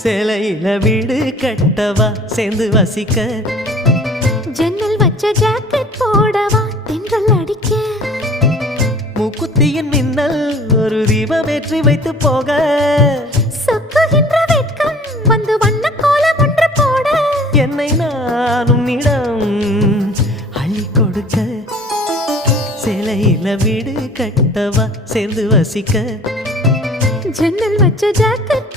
சேலையில வீடு கட்டவா சேர்ந்து வசிக்க ஜன்னல் வச்ச ஜாக்கெட் போடவா தென்றல் அடிக்க மூக்குத்தியின் மின்னல் ஒரு தீபமேற்றி வைத்து போக சொக்குகின்ற வெட்கம் வந்து வண்ண கோலம் ஒன்று போட என்னை நானும் இடம் அள்ளி கொடுக்க சேலையில வீடு கட்டவா சேர்ந்து வசிக்க ஜன்னல் வச்ச ஜாக்கெட்